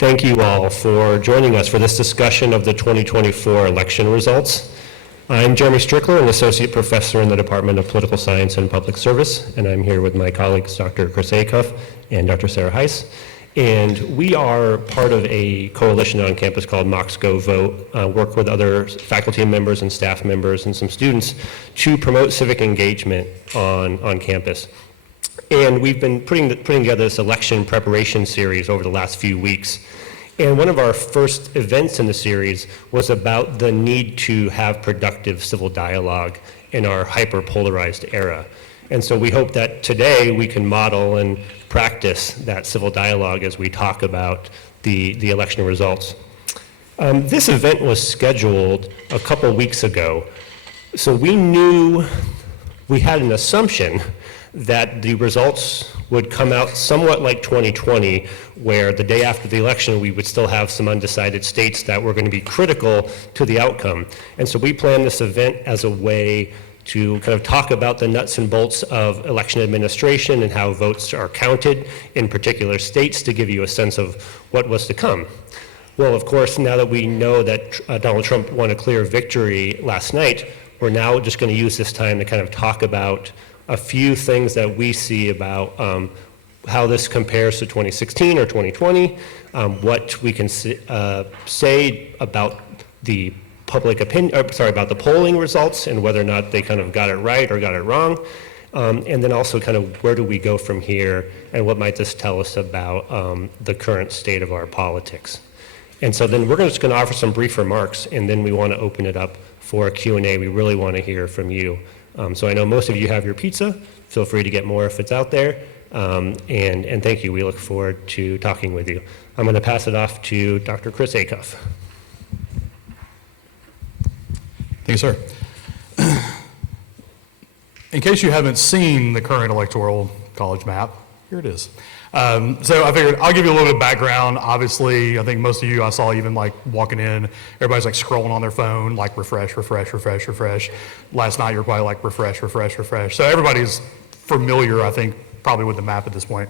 Thank you all for joining us for this discussion of the 2024 election results. I'm Jeremy Strickler, an associate professor in the Department of Political Science and Public Service, and I'm here with my colleagues, Dr. Chris Acuff and Dr. Sarah Heiss. And we are part of a coalition on campus called Mocs Go Vote, work with other faculty members and staff members and some students to promote civic engagement on campus. And we've been putting together this election preparation series over the last few weeks. And one of our first events in the series was about the need to have productive civil dialogue in our hyper-polarized era. And so we hope that today we can model and practice that civil dialogue as we talk about the election results. This event was scheduled a couple weeks ago, so we had an assumption that the results would come out somewhat like 2020, where the day after the election we would still have some undecided states that were going to be critical to the outcome. And so we planned this event as a way to kind of talk about the nuts and bolts of election administration and how votes are counted in particular states to give you a sense of what was to come. Well, of course, now that we know that Donald Trump won a clear victory last night, we're now just going to use this time to kind of talk about a few things that we see about how this compares to 2016 or 2020, what we can say about the public opinion, about the polling results and whether or not they kind of got it right or got it wrong, and then also kind of where do we go from here and what might this tell us about the current state of our politics. And so then we're just going to offer some brief remarks, and then we want to open it up for a Q&A. We really want to hear from you. So I know most of you have your pizza. Feel free to get more if it's out there. And thank you. We look forward to talking with you. I'm going to pass it off to Dr. Chris Acuff. Thank you, sir. In case you haven't seen the current electoral college map, here it is. So I figured I'll give you a little bit of background. Obviously, I think most of you I saw even like walking in, everybody's like scrolling on their phone, like refresh. Last night you were probably like refresh. So everybody's familiar, I think, probably with the map at this point.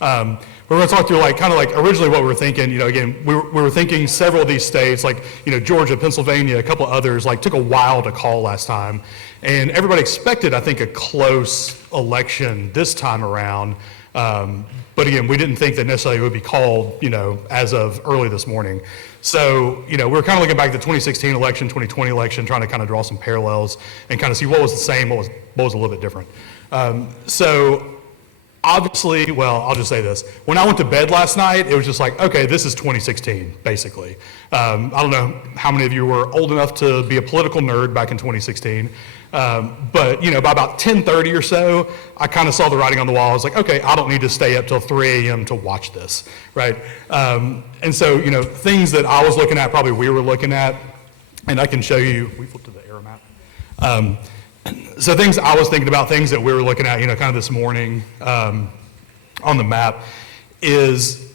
We're going to talk through like kind of like originally what we were thinking. You know, again, we were thinking several of these states, like, you know, Georgia, Pennsylvania, a couple others, like took a while to call last time. And everybody expected, I think, a close election this time around. But again, we didn't think that necessarily it would be called, you know, as of early this morning. So, you know, we're kind of looking back at the 2016 election, 2020 election, trying to kind of draw some parallels and kind of see what was the same, what was a little bit different. So obviously, well, I'll just say this. When I went to bed last night, it was just like, okay, this is 2016, basically. I don't know how many of you were old enough to be a political nerd back in 2016. But, you know, by about 10:30 or so, I kind of saw the writing on the wall. I was like, okay, I don't need to stay up till 3 a.m. to watch this, right? And so, you know, things that I was looking at, probably we were looking at, and I can show you, we flipped to the arrow map. So things I was thinking about, things that we were looking at, you know, kind of this morning on the map is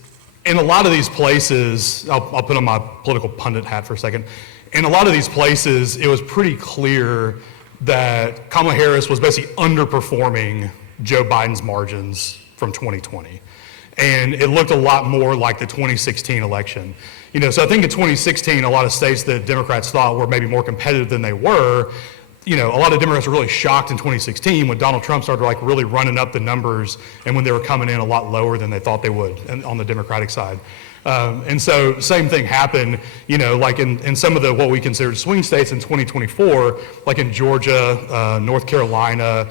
in a lot of these places, I'll put on my political pundit hat for a second. In a lot of these places, it was pretty clear that Kamala Harris was basically underperforming Joe Biden's margins from 2020. And it looked a lot more like the 2016 election. You know, so I think in 2016, a lot of states that Democrats thought were maybe more competitive than they were, you know, a lot of Democrats were really shocked in 2016 when Donald Trump started like really running up the numbers and when they were coming in a lot lower than they thought they would on the Democratic side. And so same thing happened, you know, like in some of the what we consider swing states in 2024, like in Georgia, North Carolina,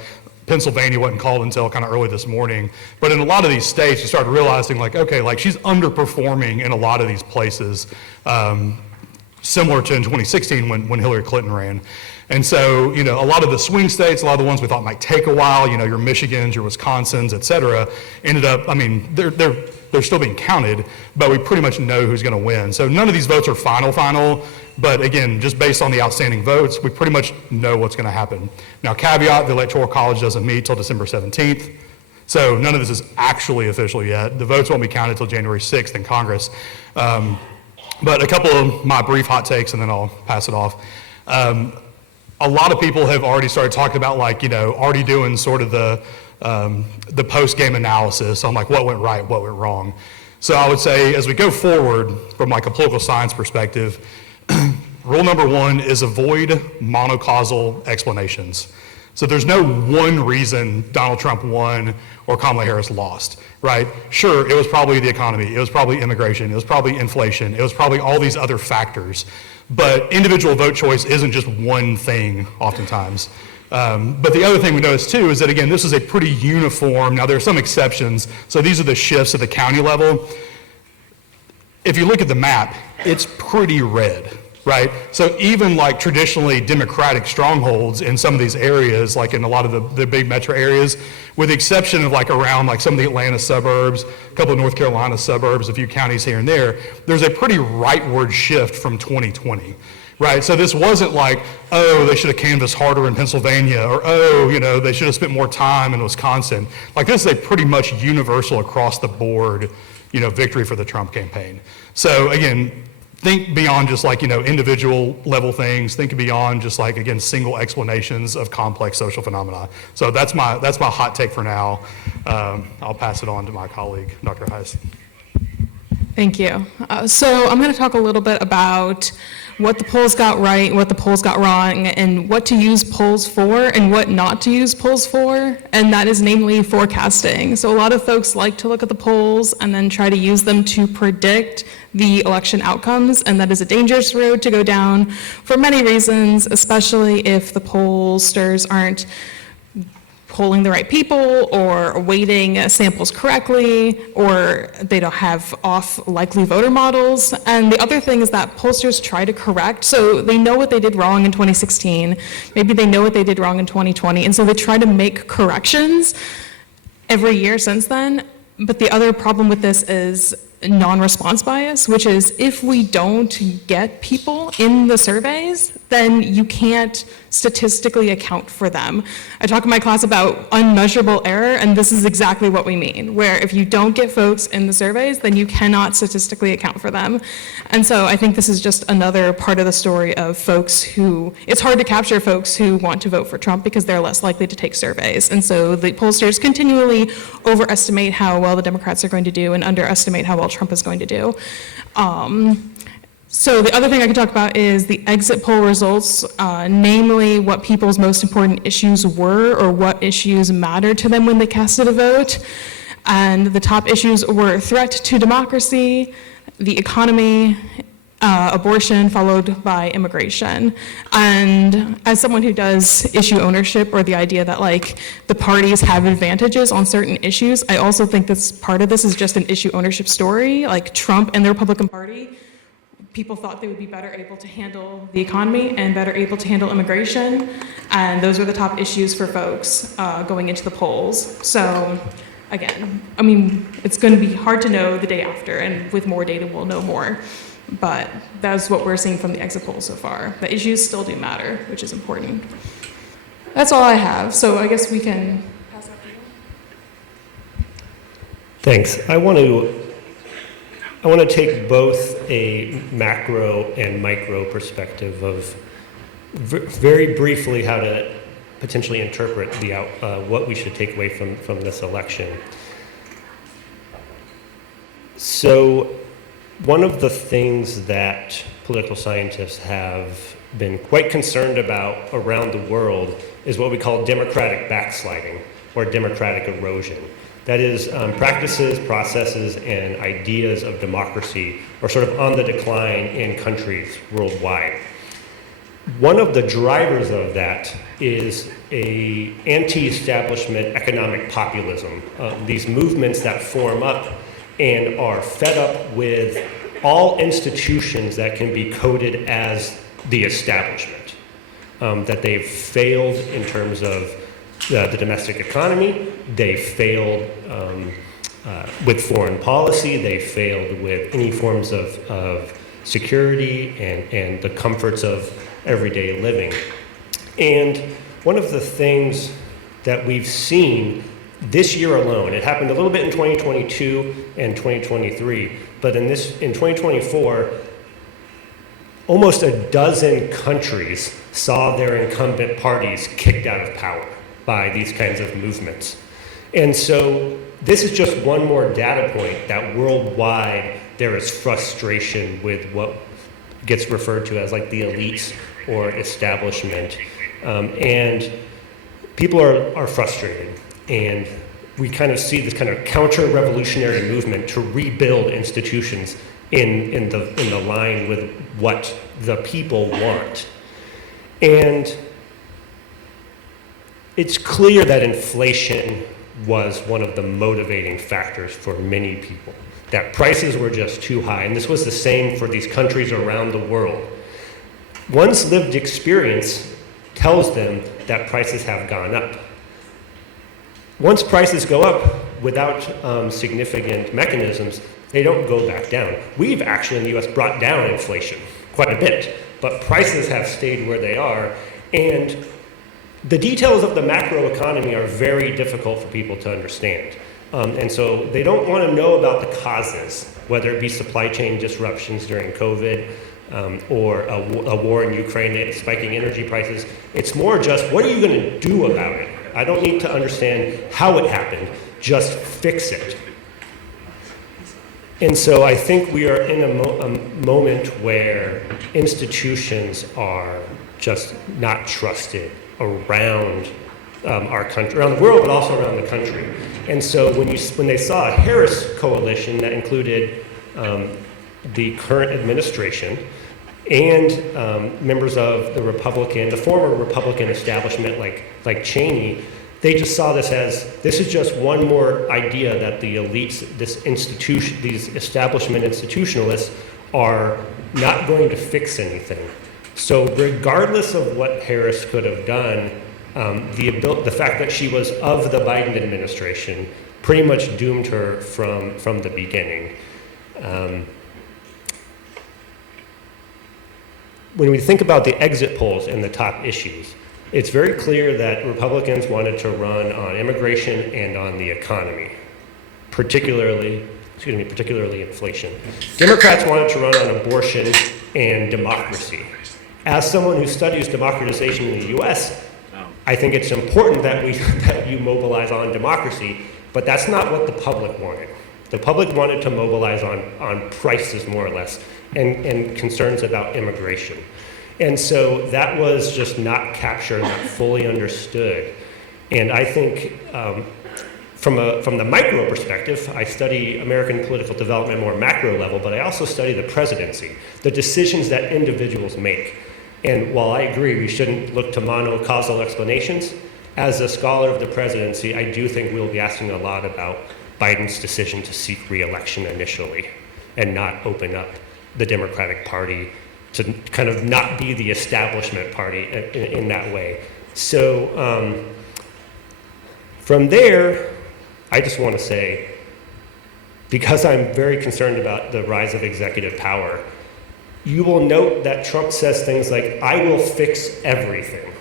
Pennsylvania wasn't called until kind of early this morning. But in a lot of these states, you start realizing like, okay, like she's underperforming in a lot of these places, similar to in 2016 when Hillary Clinton ran. And so, you know, a lot of the swing states, a lot of the ones we thought might take a while, you know, your Michigans, your Wisconsins, et cetera, ended up, I mean, they're still being counted, but we pretty much know who's going to win. So none of these votes are final, but again, just based on the outstanding votes, we pretty much know what's going to happen. Now, caveat, the Electoral College doesn't meet till December 17th, so none of this is actually official yet. The votes won't be counted till January 6th in Congress. But a couple of my brief hot takes, and then I'll pass it off. A lot of people have already started talking about, like, you know, already doing sort of the post-game analysis on like what went right, what went wrong. So I would say as we go forward from like a political science perspective, rule number one is avoid monocausal explanations. So there's no one reason Donald Trump won or Kamala Harris lost, right? Sure, it was probably the economy, it was probably immigration, it was probably inflation, it was probably all these other factors. But individual vote choice isn't just one thing oftentimes. But the other thing we notice too is that, again, this is a pretty uniform, now there are some exceptions, so these are the shifts at the county level. If you look at the map, it's pretty red, right? So even like traditionally Democratic strongholds in some of these areas, like in a lot of the big metro areas, with the exception of like around like some of the Atlanta suburbs, a couple of North Carolina suburbs, a few counties here and there, there's a pretty rightward shift from 2020. Right, so this wasn't like, oh, they should have canvassed harder in Pennsylvania, or oh, you know, they should have spent more time in Wisconsin. Like this is a pretty much universal across the board, you know, victory for the Trump campaign. So again, think beyond just like, you know, individual level things, think beyond just like, again, single explanations of complex social phenomena. So that's my hot take for now. I'll pass it on to my colleague, Dr. Heiss. Thank you. So I'm going to talk a little bit about what the polls got right, what the polls got wrong, and what to use polls for and what not to use polls for, and that is namely forecasting. So a lot of folks like to look at the polls and then try to use them to predict the election outcomes, and that is a dangerous road to go down for many reasons, especially if the pollsters aren't polling the right people or weighting samples correctly, or they don't have off likely voter models. And the other thing is that pollsters try to correct, so they know what they did wrong in 2016, maybe they know what they did wrong in 2020, and so they try to make corrections every year since then. But the other problem with this is non-response bias, which is if we don't get people in the surveys, then you can't statistically account for them. I talk in my class about unmeasurable error, and this is exactly what we mean, where if you don't get folks in the surveys, then you cannot statistically account for them. And so I think this is just another part of the story of folks who, it's hard to capture folks who want to vote for Trump because they're less likely to take surveys. And so the pollsters continually overestimate how well the Democrats are going to do and underestimate how well Trump is going to do. So the other thing I could talk about is the exit poll results, namely what people's most important issues were or what issues mattered to them when they casted a vote. And the top issues were threat to democracy, the economy, abortion, followed by immigration. And as someone who does issue ownership, or the idea that like the parties have advantages on certain issues, I also think this part of this is just an issue ownership story. Like Trump and the Republican Party, people thought they would be better able to handle the economy and better able to handle immigration. And those were the top issues for folks going into the polls. So again, I mean, it's going to be hard to know the day after, and with more data, we'll know more. But that's what we're seeing from the exit polls so far. The issues still do matter, which is important. That's all I have. So I guess we can pass that to you. Thanks. I want to take both a macro and micro perspective of very briefly how to potentially interpret the what we should take away from this election. So one of the things that political scientists have been quite concerned about around the world is what we call democratic backsliding or democratic erosion. That is, practices, processes, and ideas of democracy are sort of on the decline in countries worldwide. One of the drivers of that is a anti-establishment economic populism, these movements that form up and are fed up with all institutions that can be coded as the establishment, that they've failed in terms of the domestic economy, they failed with foreign policy, they failed with any forms of security and the comforts of everyday living. And one of the things that we've seen this year alone, it happened a little bit in 2022 and 2023, but in 2024, almost a dozen countries saw their incumbent parties kicked out of power by these kinds of movements. And so this is just one more data point that worldwide there is frustration with what gets referred to as like the elites or establishment. And people are frustrated. And we kind of see this kind of counter-revolutionary movement to rebuild institutions in the line with what the people want. And it's clear that inflation was one of the motivating factors for many people, that prices were just too high. And this was the same for these countries around the world. One's lived experience tells them that prices have gone up. Once prices go up without significant mechanisms, they don't go back down. We've actually in the US brought down inflation quite a bit, but prices have stayed where they are. And the details of the macroeconomy are very difficult for people to understand. And so they don't want to know about the causes, whether it be supply chain disruptions during COVID or a war in Ukraine and spiking energy prices. It's more just, what are you going to do about it? I don't need to understand how it happened, just fix it. And so I think we are in a moment where institutions are just not trusted around our country, around the world, but also around the country. And so when they saw a Harris coalition that included the current administration and members of the former Republican establishment like Cheney, they just saw this is just one more idea that the elites, these establishment institutionalists are not going to fix anything. So regardless of what Harris could have done, the fact that she was of the Biden administration pretty much doomed her from the beginning. When we think about the exit polls and the top issues, it's very clear that Republicans wanted to run on immigration and on the economy, particularly inflation. Democrats wanted to run on abortion and democracy. As someone who studies democratization in the US, I think it's important that you mobilize on democracy, but that's not what the public wanted. The public wanted to mobilize on prices, more or less, and concerns about immigration. And so that was just not captured, not fully understood. And I think from the micro perspective, I study American political development more macro level, but I also study the presidency, the decisions that individuals make. And while I agree we shouldn't look to monocausal explanations, as a scholar of the presidency, I do think we'll be asking a lot about Biden's decision to seek re-election initially and not open up the Democratic Party to kind of not be the establishment party in that way. So from there, I just want to say, because I'm very concerned about the rise of executive power, you will note that Trump says things like, I will fix everything.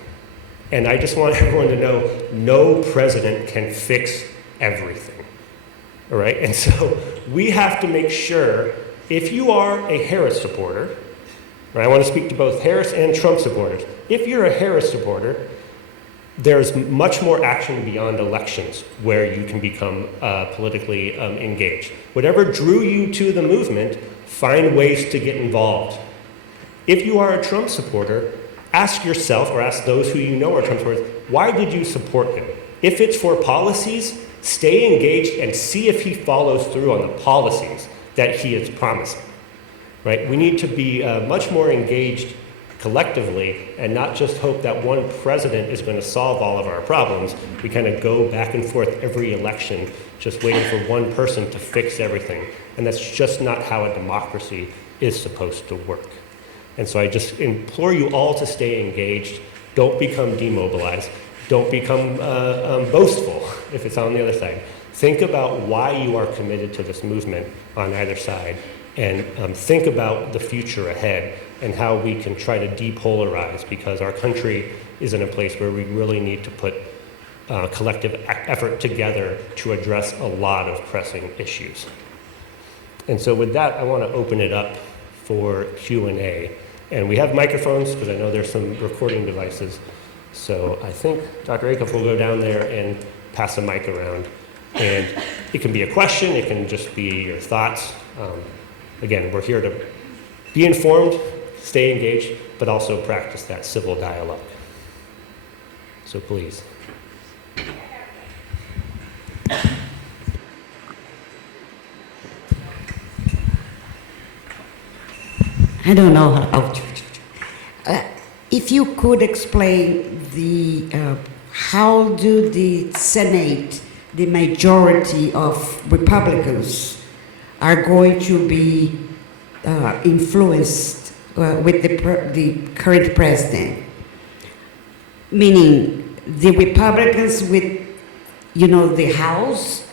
And I just want everyone to know, no president can fix everything. All right? And so we have to make sure, if you are a Harris supporter, right, I want to speak to both Harris and Trump supporters. If you're a Harris supporter, there's much more action beyond elections where you can become politically engaged. Whatever drew you to the movement, find ways to get involved. If you are a Trump supporter, ask yourself, or ask those who you know are Trump supporters, why did you support him? If it's for policies, stay engaged and see if he follows through on the policies that he is promising. Right? We need to be much more engaged collectively and not just hope that one president is going to solve all of our problems. We kind of go back and forth every election just waiting for one person to fix everything. And that's just not how a democracy is supposed to work. And so I just implore you all to stay engaged. Don't become demobilized. Don't become boastful if it's on the other side. Think about why you are committed to this movement on either side. And think about the future ahead and how we can try to depolarize, because our country is in a place where we really need to put collective effort together to address a lot of pressing issues. And so with that, I want to open it up for Q&A. And we have microphones, because I know there's some recording devices. So I think Dr. Acuff will go down there and pass a mic around. And it can be a question, it can just be your thoughts. Again, we're here to be informed, stay engaged, but also practice that civil dialogue. So please. I don't know how. If you could explain how do the Senate, the majority of Republicans, are going to be influenced with the current president? Meaning, the Republicans with, the House,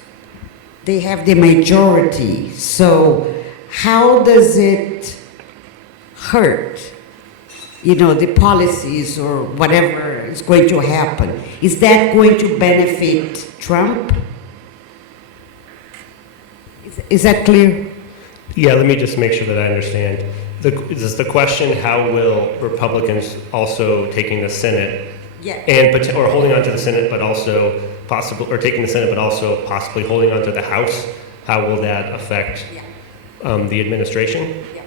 they have the majority. So how does it hurt, the policies or whatever is going to happen? Is that going to benefit Trump? Is that clear? Yeah, let me just make sure that I understand. Is the question, how will Republicans also taking the Senate or holding on to the Senate, but also taking the Senate, but also possibly holding on to the House, how will that affect the administration? Yeah.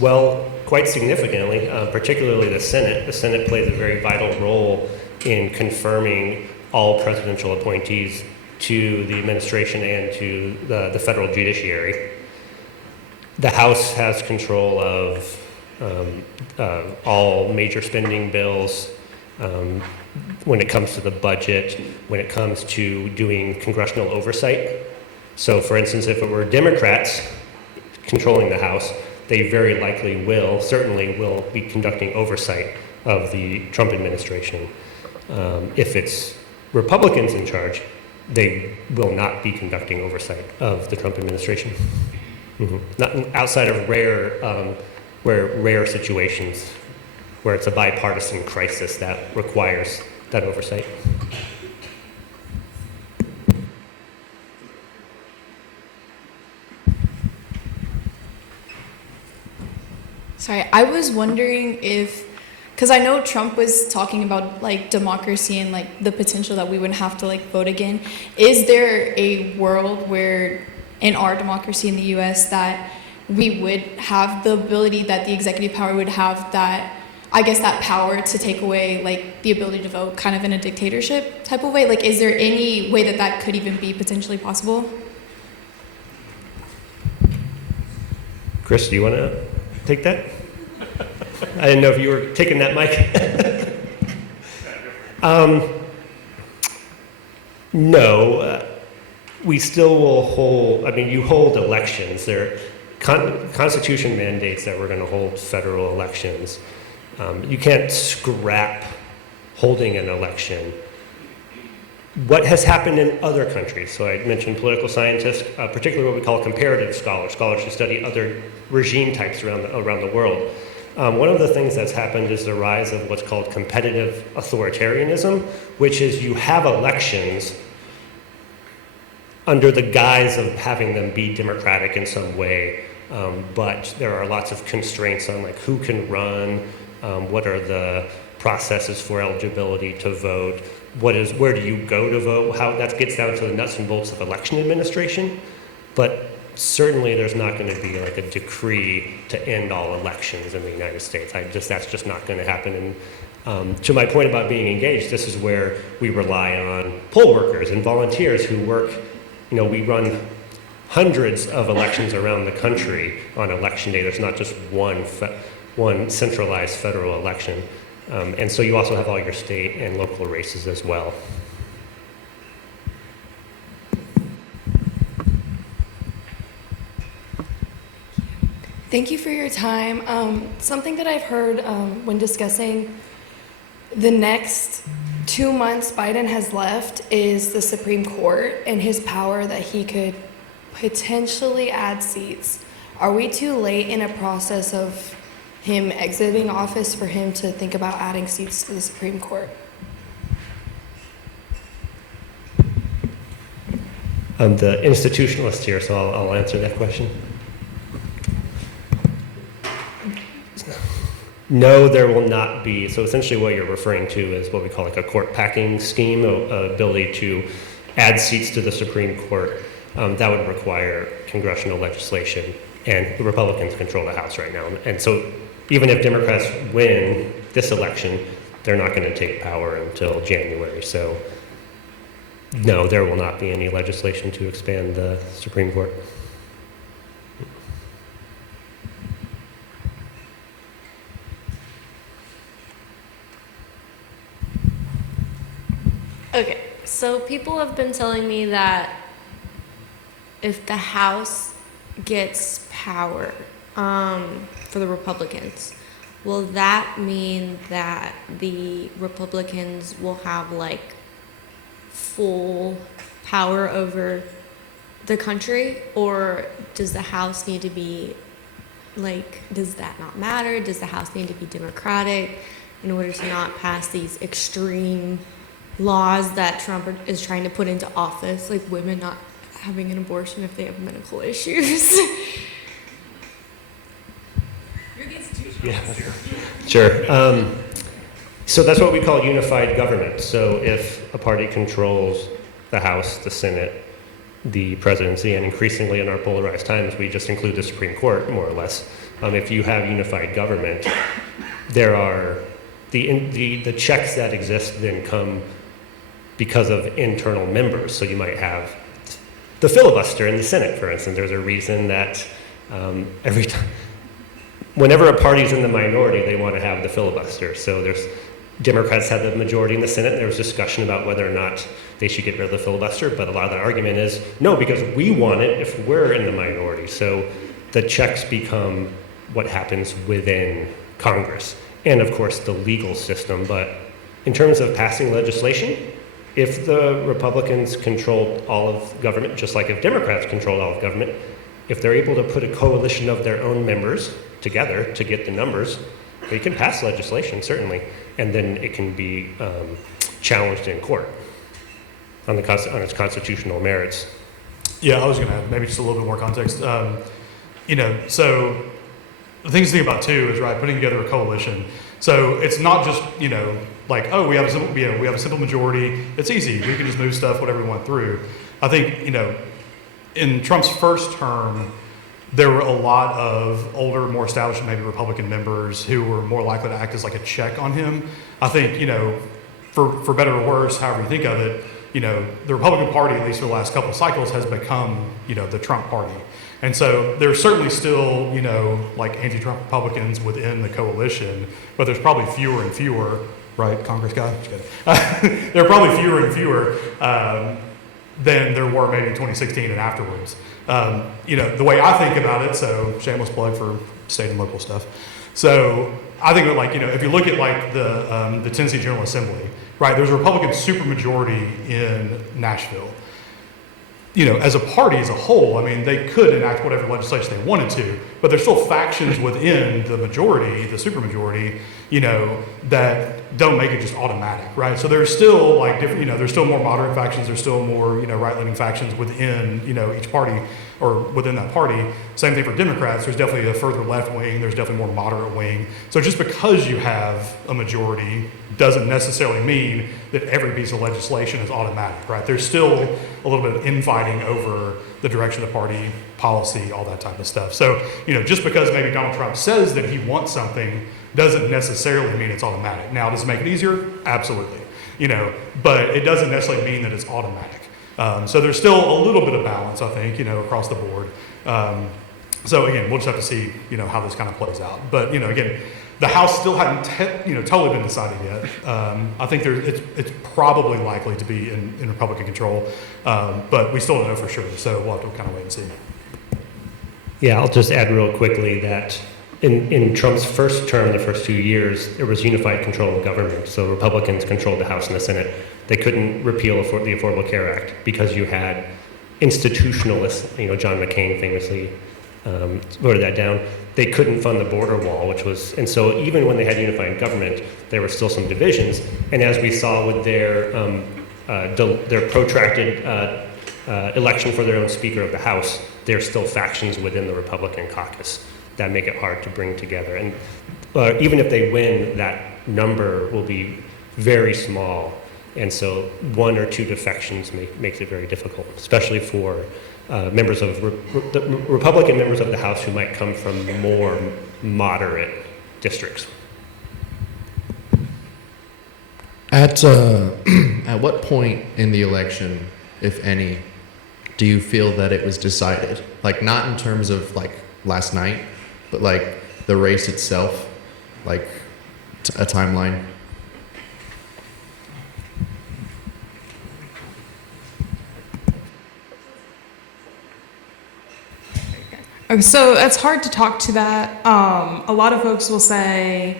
Well, quite significantly, particularly the Senate. The Senate plays a very vital role in confirming all presidential appointees to the administration and to the federal judiciary. The House has control of all major spending bills, when it comes to the budget, when it comes to doing congressional oversight. So for instance, if it were Democrats controlling the House, they very likely certainly will be conducting oversight of the Trump administration. If it's Republicans in charge, they will not be conducting oversight of the Trump administration. Not outside of rare situations where it's a bipartisan crisis that requires that oversight. Sorry, I was wondering because I know Trump was talking about like democracy and like the potential that we wouldn't have to like vote again. Is there a world where in our democracy in the US that we would have the ability that the executive power would have that power to take away like the ability to vote kind of in a dictatorship type of way? Like, is there any way that could even be potentially possible? Chris, do you want to take that? I didn't know if you were taking that mic. No, we still will hold, you hold elections. Constitution mandates that we're going to hold federal elections. You can't scrap holding an election. What has happened in other countries? So I mentioned political scientists, particularly what we call comparative scholars who study other regime types around the world. One of the things that's happened is the rise of what's called competitive authoritarianism, which is you have elections under the guise of having them be democratic in some way, but there are lots of constraints on like who can run, what are the processes for eligibility to vote, where do you go to vote, how that gets down to the nuts and bolts of election administration. But certainly there's not going to be like a decree to end all elections in the United States. That's just not going to happen. And to my point about being engaged, this is where we rely on poll workers and volunteers who work. We run hundreds of elections around the country on election day. There's not just one centralized federal election. And so you also have all your state and local races as well. Thank you for your time. Something that I've heard when discussing the next 2 months Biden has left is the Supreme Court and his power that he could potentially add seats. Are we too late in a process of him exiting office for him to think about adding seats to the Supreme Court? I'm the institutionalist here, so I'll answer that question. No, there will not be. So essentially what you're referring to is what we call like a court packing scheme, ability to add seats to the Supreme Court, that would require congressional legislation, and the Republicans control the House right now. And so even if Democrats win this election, they're not going to take power until January. So no, there will not be any legislation to expand the Supreme Court. Okay, so people have been telling me that if the House gets power for the Republicans, will that mean that the Republicans will have like full power over the country? Or does the House need to be like, does that not matter? Does the House need to be Democratic in order to not pass these extreme laws that Trump is trying to put into office, like women not having an abortion if they have medical issues? Yeah, sure. So that's what we call unified government. So if a party controls the House, the Senate, the presidency, and increasingly in our polarized times, we just include the Supreme Court, more or less. If you have unified government, there are the checks that exist then come because of internal members. So you might have the filibuster in the Senate, for instance. There's a reason that every time, whenever a party's in the minority, they want to have the filibuster. So Democrats have the majority in the Senate. There was discussion about whether or not they should get rid of the filibuster, but a lot of the argument is no, because we want it if we're in the minority. So the checks become what happens within Congress, and of course the legal system. But in terms of passing legislation, if the Republicans controlled all of government, just like if Democrats controlled all of government, if they're able to put a coalition of their own members together to get the numbers, they can pass legislation, certainly, and then it can be challenged in court on its constitutional merits. Yeah, I was going to add maybe just a little bit more context. So the thing to think about too is, right, putting together a coalition. So it's not just, like, oh, we have a simple majority. It's easy. We can just move stuff, whatever we want through. I think, in Trump's first term, there were a lot of older, more established, maybe Republican members who were more likely to act as like a check on him. I think, for better or worse, however you think of it, the Republican Party, at least for the last couple of cycles, has become, the Trump party. And so there's certainly still, like anti-Trump Republicans within the coalition, but there's probably fewer and fewer, right, Congress guy? Just kidding. There are probably fewer and fewer than there were maybe in 2016 and afterwards. The way I think about it, so shameless plug for state and local stuff. So I think that, like, if you look at like the Tennessee General Assembly, right, there's a Republican supermajority in Nashville. As a party as a whole, I mean, they could enact whatever legislation they wanted to, but there's still factions within the majority, the supermajority, that don't make it just automatic, right? So there's still like different, there's still more moderate factions, there's still more, right-leaning factions within, each party or within that party. Same thing for Democrats. There's definitely a further left wing. There's definitely more moderate wing. So just because you have a majority doesn't necessarily mean that every piece of legislation is automatic, right? There's still a little bit of infighting over the direction of the party, policy, all that type of stuff. So, just because maybe Donald Trump says that he wants something doesn't necessarily mean it's automatic. Now, does it make it easier? Absolutely. But it doesn't necessarily mean that it's automatic. So there's still a little bit of balance, I think, across the board. So again, we'll just have to see, how this kind of plays out. But, again, the House still hadn't, totally been decided yet. I think it's probably likely to be in Republican control, but we still don't know for sure. So we'll have to kind of wait and see. Yeah, I'll just add real quickly that in Trump's first term, the first 2 years, there was unified control of government. So Republicans controlled the House and the Senate. They couldn't repeal the Affordable Care Act because you had institutionalists, John McCain famously voted that down. They couldn't fund the border wall, and so even when they had unified government, there were still some divisions. And as we saw with their protracted election for their own Speaker of the House, there's still factions within the Republican caucus that make it hard to bring together. And even if they win, that number will be very small And so one or two defections makes it very difficult, especially for members of the Republican members of the House who might come from more moderate districts. At at what point in the election, if any, do you feel that it was decided? Like, not in terms of like last night, but like the race itself, like a timeline. Okay, so it's hard to talk to that. A lot of folks will say,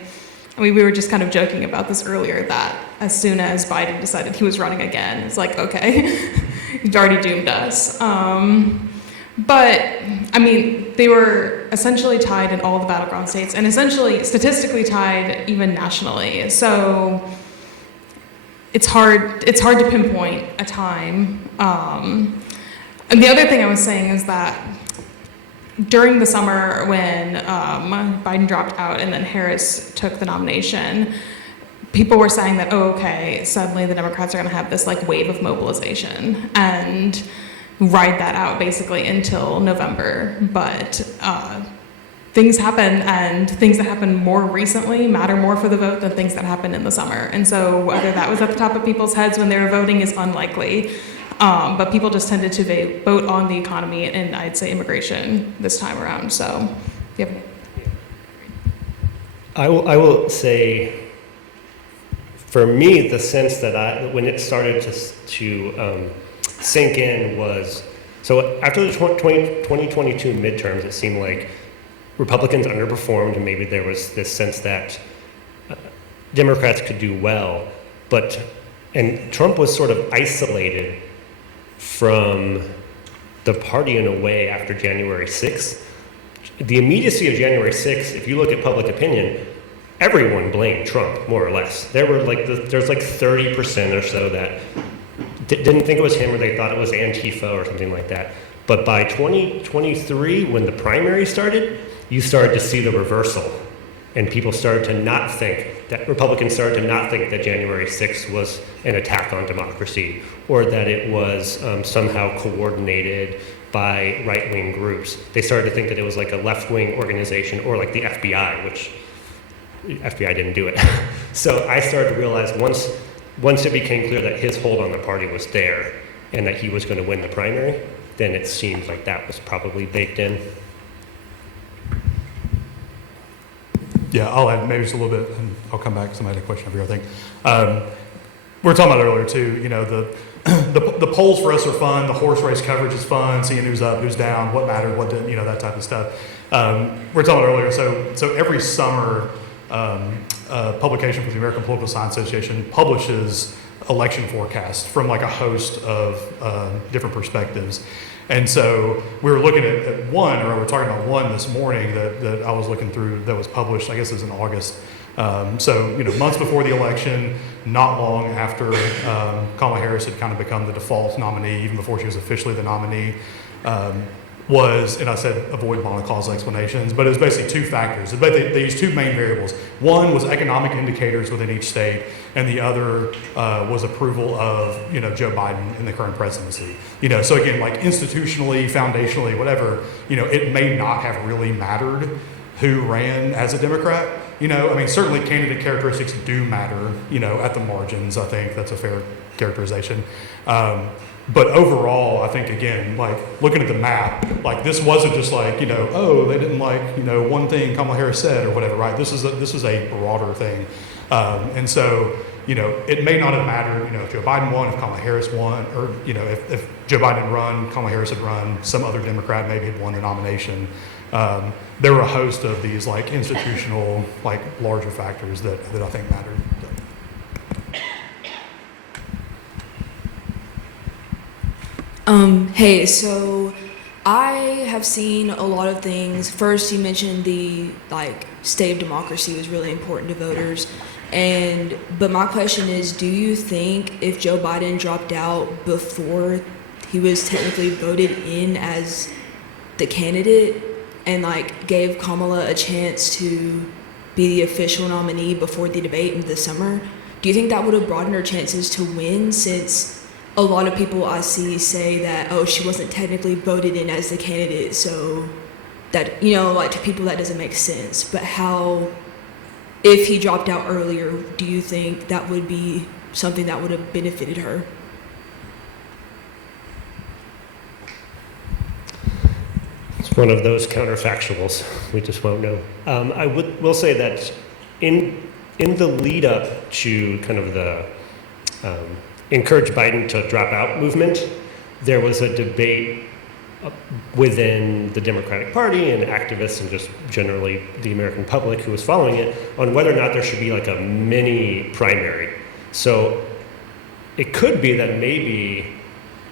I mean, we were just kind of joking about this earlier, that as soon as Biden decided he was running again, it's like, okay, he's already doomed us. But, I mean, they were essentially tied in all the battleground states, and essentially statistically tied even nationally. So it's hard to pinpoint a time. And the other thing I was saying is that during the summer when Biden dropped out and then Harris took the nomination, people were saying that, oh, okay, suddenly the Democrats are going to have this like wave of mobilization and ride that out basically until November. But things happen, and things that happen more recently matter more for the vote than things that happened in the summer. And so whether that was at the top of people's heads when they were voting is unlikely. But people just tended to vote on the economy and I'd say immigration this time around. So, yeah. I will say, for me, the sense that when it started to sink in was, so after the 2022 midterms, it seemed like Republicans underperformed, and maybe there was this sense that Democrats could do well, and Trump was sort of isolated from the party in a way after January 6th. The immediacy of January 6th, if you look at public opinion, everyone blamed Trump, more or less. There's like 30% or so that didn't think it was him, or they thought it was Antifa or something like that. But by 2023, when the primary started, you started to see the reversal. And people started to not think, that Republicans started to not think that January 6th was an attack on democracy, or that it was somehow coordinated by right-wing groups. They started to think that it was like a left-wing organization, or like the FBI, which FBI didn't do it. So I started to realize once it became clear that his hold on the party was there, and that he was going to win the primary, then it seemed like that was probably baked in. Yeah, I'll add maybe just a little bit, and I'll come back. Somebody had a question over here, I think. We were talking about it earlier too. You know, the polls for us are fun. The horse race coverage is fun. Seeing who's up, who's down, what mattered, what didn't. You know, that type of stuff. We were talking about earlier. So every summer, a publication from the American Political Science Association publishes election forecasts from like a host of different perspectives. And so we were looking at one, or we were talking about one this morning that I was looking through that was published, I guess it was in August. So, you know, months before the election, not long after Kamala Harris had kind of become the default nominee, even before she was officially the nominee, was, and I said avoid monocausal explanations, but it was basically two factors. They used two main variables. One was economic indicators within each state, and the other was approval of, you know, Joe Biden in the current presidency. You know, so again, like institutionally, foundationally, whatever, you know, it may not have really mattered who ran as a Democrat. You know, I mean, certainly candidate characteristics do matter, you know, at the margins. I think that's a fair characterization. But overall, I think, again, like looking at the map, like this wasn't just like, you know, oh, they didn't like, you know, one thing Kamala Harris said or whatever, right? This is a broader thing. And so, you know, it may not have mattered, you know, if Joe Biden won, if Kamala Harris won, or, you know, if Joe Biden had run, Kamala Harris had run, some other Democrat maybe had won the nomination. There were a host of these like institutional, like larger factors that I think mattered. Hey, so I have seen a lot of things. First, you mentioned the like state of democracy was really important to voters, but my question is, do you think if Joe Biden dropped out before he was technically voted in as the candidate and like gave Kamala a chance to be the official nominee before the debate in the summer, do you think that would have broadened her chances to win, since a lot of people I see say that, oh, she wasn't technically voted in as the candidate, so that, like, to people that doesn't make sense. But how, if he dropped out earlier, do you think that would be something that would have benefited her? It's one of those counterfactuals. We just won't know. I will say that in the lead up to kind of the encourage Biden to drop out movement, there was a debate within the Democratic Party and activists and just generally the American public who was following it on whether or not there should be like a mini primary. So it could be that maybe,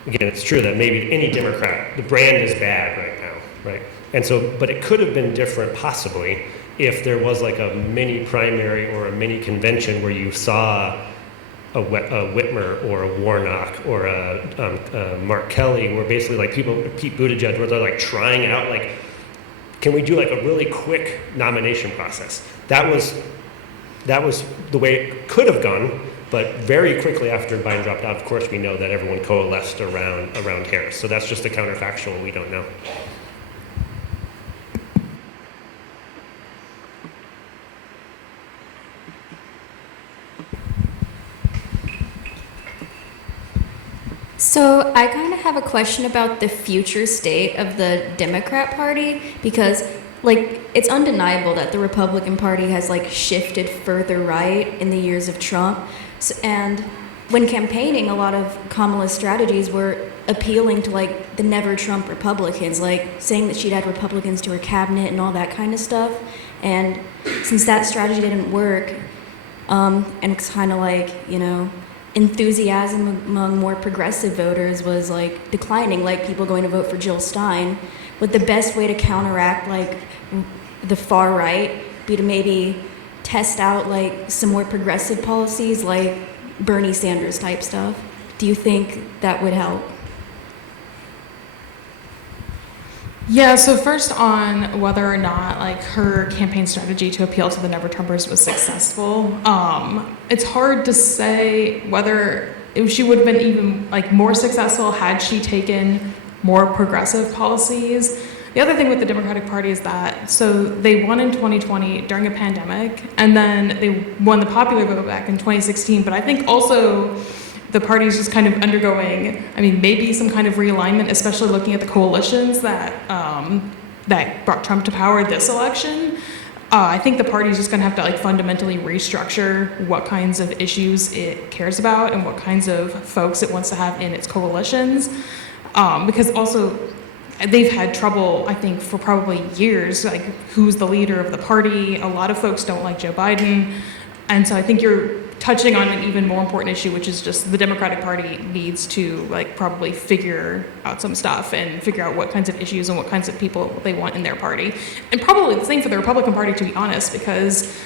again, it's true that maybe any Democrat, the brand is bad right now, right? And so, but it could have been different possibly if there was like a mini primary or a mini convention where you saw a Whitmer or a Warnock or a Mark Kelly, where basically like people, Pete Buttigieg, where they're like trying out like, can we do like a really quick nomination process? That was the way it could have gone, but very quickly after Biden dropped out, of course, we know that everyone coalesced around Harris. So that's just a counterfactual we don't know. So I kind of have a question about the future state of the Democrat Party, because like it's undeniable that the Republican Party has like shifted further right in the years of Trump. And when campaigning, a lot of Kamala's strategies were appealing to like the never Trump Republicans, like saying that she'd add Republicans to her cabinet and all that kind of stuff. And since that strategy didn't work, and it's kind of like, enthusiasm among more progressive voters was like declining, like people going to vote for Jill Stein. Would the best way to counteract like the far right be to maybe test out like some more progressive policies like Bernie Sanders type stuff? Do you think that would help? Yeah, so first on whether or not like her campaign strategy to appeal to the Never Trumpers was successful, it's hard to say whether she would have been even like more successful had she taken more progressive policies. The other thing with the Democratic Party is that, so they won in 2020 during a pandemic, and then they won the popular vote back in 2016, but I think also the party is just kind of undergoing, maybe some kind of realignment, especially looking at the coalitions that that brought Trump to power this election. I think the party is just going to have to like fundamentally restructure what kinds of issues it cares about and what kinds of folks it wants to have in its coalitions, because also they've had trouble, I think, for probably years, like who's the leader of the party. A lot of folks don't like Joe Biden, and so I think you're touching on an even more important issue, which is just the Democratic Party needs to like probably figure out some stuff and figure out what kinds of issues and what kinds of people they want in their party. And probably the same for the Republican Party, to be honest, because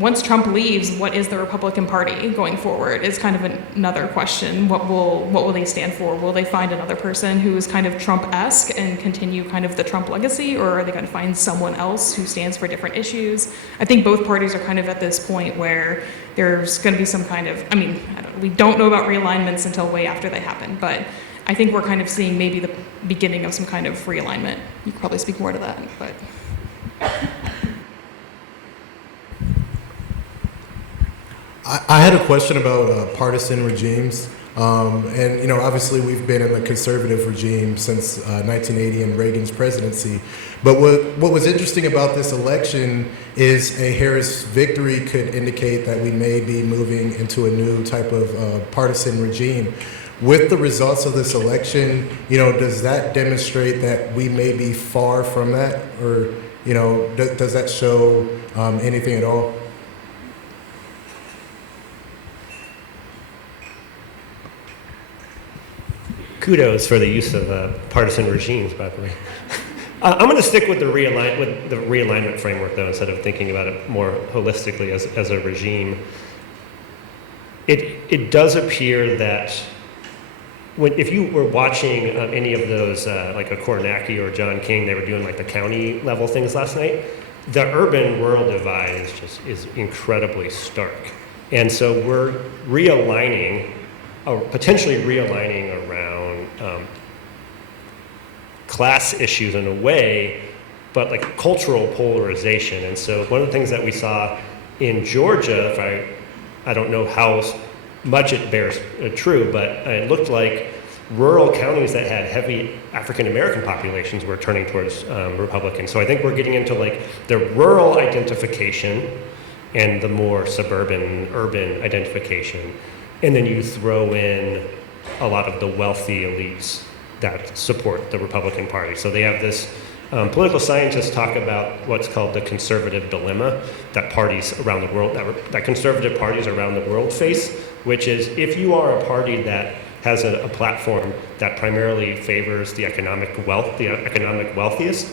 once Trump leaves, what is the Republican Party going forward is kind of another question. What will they stand for? Will they find another person who is kind of Trump-esque and continue kind of the Trump legacy, or are they going to find someone else who stands for different issues? I think both parties are kind of at this point where there's going to be some kind of, we don't know about realignments until way after they happen, but I think we're kind of seeing maybe the beginning of some kind of realignment. You could probably speak more to that, but. I had a question about partisan regimes. And, obviously we've been in the conservative regime since 1980 and Reagan's presidency. But what was interesting about this election is a Harris victory could indicate that we may be moving into a new type of partisan regime. With the results of this election, does that demonstrate that we may be far from that? Or, does that show anything at all? Kudos for the use of partisan regimes, by the way. I'm going to stick with the realignment framework, though, instead of thinking about it more holistically as a regime. It does appear that if you were watching any of those, like a Kornacki or John King, they were doing like the county level things last night. The urban-rural divide is incredibly stark. And so we're realigning, or potentially realigning around class issues in a way, but like cultural polarization. And so one of the things that we saw in Georgia, if I don't know how much it bears true, but it looked like rural counties that had heavy African American populations were turning towards Republican. So I think we're getting into like the rural identification and the more suburban, urban identification. And then you throw in a lot of the wealthy elites that support the Republican Party. So they have this, political scientists talk about what's called the conservative dilemma that parties around the world, that conservative parties around the world face, which is if you are a party that has a platform that primarily favors the economic wealthiest,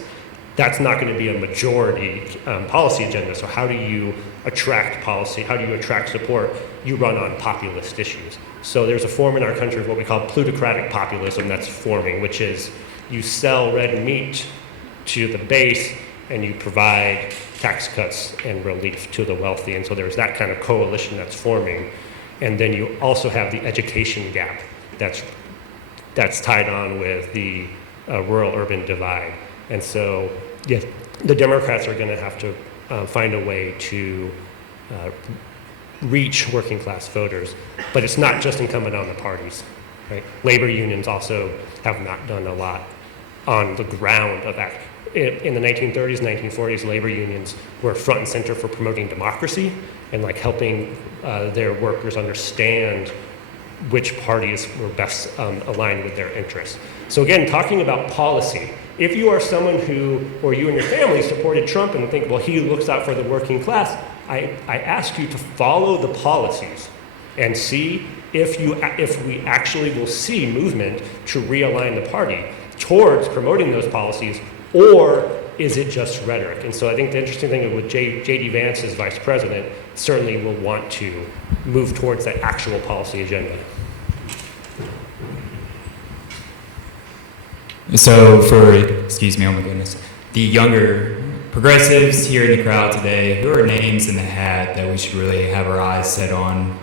that's not going to be a majority policy agenda. So how do you attract policy? How do you attract support? You run on populist issues. So there's a form in our country of what we call plutocratic populism that's forming, which is you sell red meat to the base and you provide tax cuts and relief to the wealthy. And so there's that kind of coalition that's forming. And then you also have the education gap that's tied on with the rural-urban divide. And so, yeah, the Democrats are going to have to find a way to reach working-class voters. But it's not just incumbent on the parties, right? Labor unions also have not done a lot on the ground of that. In the 1930s, 1940s, labor unions were front and center for promoting democracy and like helping their workers understand which parties were best aligned with their interests. So again, talking about policy, if you are someone who, or you and your family supported Trump and think, well, he looks out for the working class, I ask you to follow the policies and see if we actually will see movement to realign the party towards promoting those policies, or is it just rhetoric? And so I think the interesting thing with J.D. Vance as vice president certainly will want to move towards that actual policy agenda. So for, excuse me, oh my goodness, the younger progressives here in the crowd today, who are names in the hat that we should really have our eyes set on,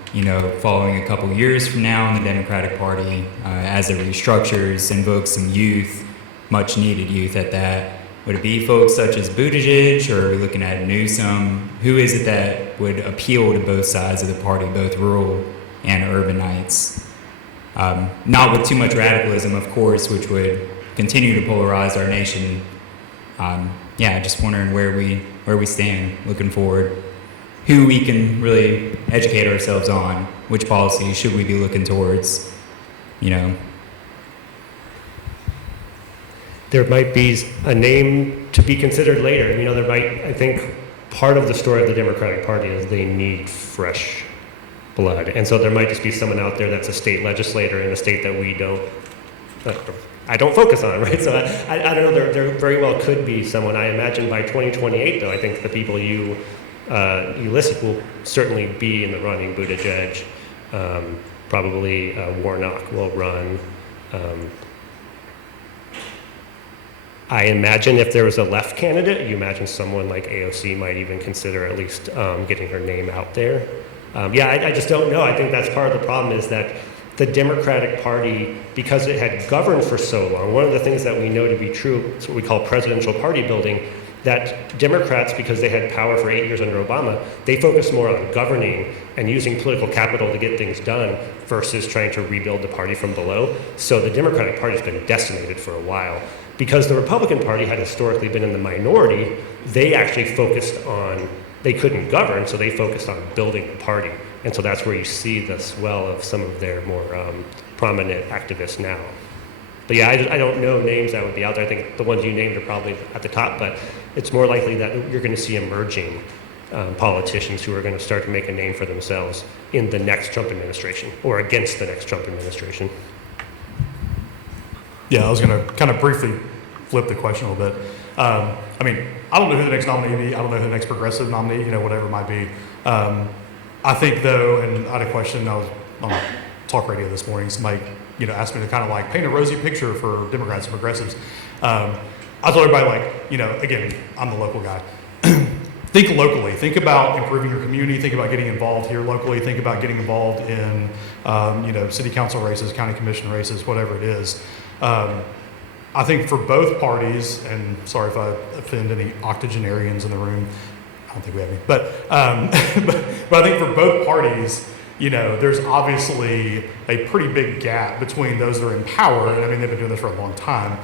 following a couple years from now in the Democratic Party, as it restructures, invokes some youth, much needed youth at that? Would it be folks such as Buttigieg, or are we looking at Newsom? Who is it that would appeal to both sides of the party, both rural and urbanites? Not with too much radicalism, of course, which would continue to polarize our nation. Just wondering where we stand looking forward, who we can really educate ourselves on, which policies should we be looking towards, There might be a name to be considered later. I think part of the story of the Democratic Party is they need fresh blood. And so there might just be someone out there that's a state legislator in a state that I don't focus on, right? So I don't know, there very well could be someone. I imagine by 2028, though, I think the people you listed will certainly be in the running. Buttigieg, probably Warnock will run. I imagine if there was a left candidate, you imagine someone like AOC might even consider at least getting her name out there. I just don't know. I think that's part of the problem is that the Democratic Party, because it had governed for so long, one of the things that we know to be true is what we call presidential party building, that Democrats, because they had power for 8 years under Obama, they focused more on governing and using political capital to get things done versus trying to rebuild the party from below. So the Democratic Party has been decimated for a while. Because the Republican Party had historically been in the minority, they actually they couldn't govern, so they focused on building the party. And so that's where you see the swell of some of their more prominent activists now. But yeah, I don't know names that would be out there. I think the ones you named are probably at the top, but it's more likely that you're going to see emerging politicians who are going to start to make a name for themselves in the next Trump administration or against the next Trump administration. Yeah, I was going to kind of briefly flip the question a little bit. I don't know who the next nominee will be. I don't know who the next progressive nominee, whatever it might be. I think, though, and I had a question, I was on talk radio this morning, somebody, asked me to kind of like paint a rosy picture for Democrats and progressives. I told everybody, again, I'm the local guy. think locally. Think about improving your community. Think about getting involved here locally. Think about getting involved in, city council races, county commission races, whatever it is. I think for both parties, and sorry if I offend any octogenarians in the room, I don't think we have any, but I think for both parties, there's obviously a pretty big gap between those that are in power, and I mean, they've been doing this for a long time,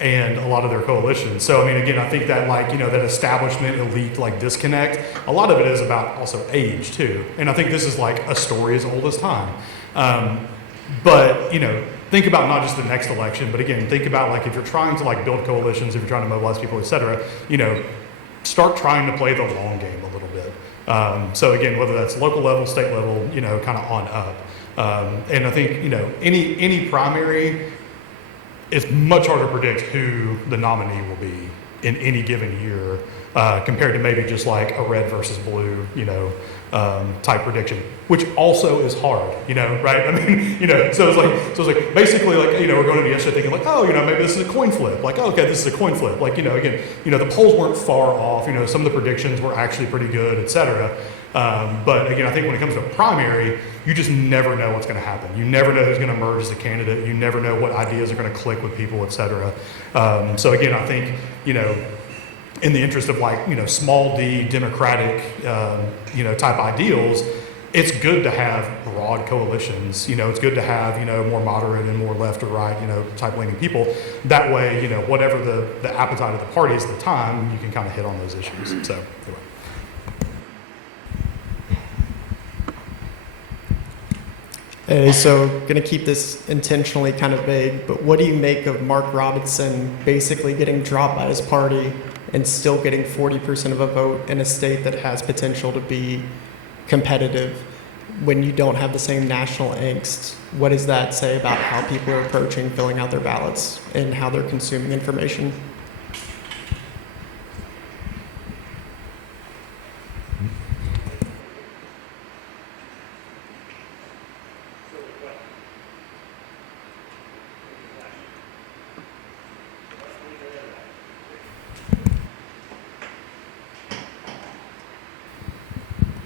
and a lot of their coalitions. So, I mean, again, I think that that establishment elite disconnect, a lot of it is about also age too. And I think this is a story as old as time. But, think about not just the next election, but again, think about if you're trying to build coalitions, if you're trying to mobilize people, et cetera, start trying to play the long game a little bit. So again, whether that's local level, state level, kind of on up. And I think, any primary, it's much harder to predict who the nominee will be in any given year, compared to maybe just a red versus blue, type prediction, which also is hard, right? I mean, so it's like basically we're going into yesterday thinking maybe this is a coin flip. Okay, this is a coin flip. Again, the polls weren't far off. Some of the predictions were actually pretty good, et cetera. But again, I think when it comes to a primary, you just never know what's going to happen. You never know who's going to emerge as a candidate. You never know what ideas are going to click with people, et cetera. So again, I think, in the interest of small d democratic, type ideals, it's good to have broad coalitions. It's good to have, more moderate and more left or right, type leaning people. That way, whatever the appetite of the party is at the time, you can kind of hit on those issues. So anyway. Hey, so going to keep this intentionally kind of vague, but what do you make of Mark Robinson basically getting dropped by his party and still getting 40% of a vote in a state that has potential to be competitive when you don't have the same national angst? What does that say about how people are approaching filling out their ballots and how they're consuming information?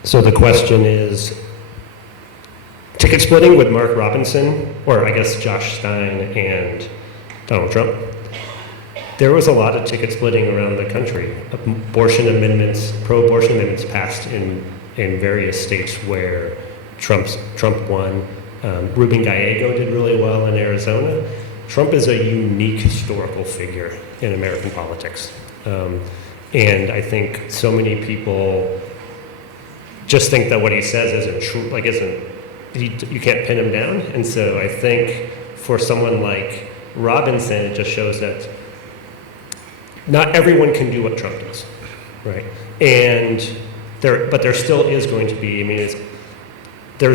So the question is, ticket splitting with Mark Robinson, or I guess Josh Stein and Donald Trump. There was a lot of ticket splitting around the country. Pro-abortion amendments passed in various states where Trump won. Ruben Gallego did really well in Arizona. Trump is a unique historical figure in American politics. And I think so many people just think that what he says isn't true, you can't pin him down. And so I think for someone like Robinson, it just shows that not everyone can do what Trump does, right? But there still is going to be, there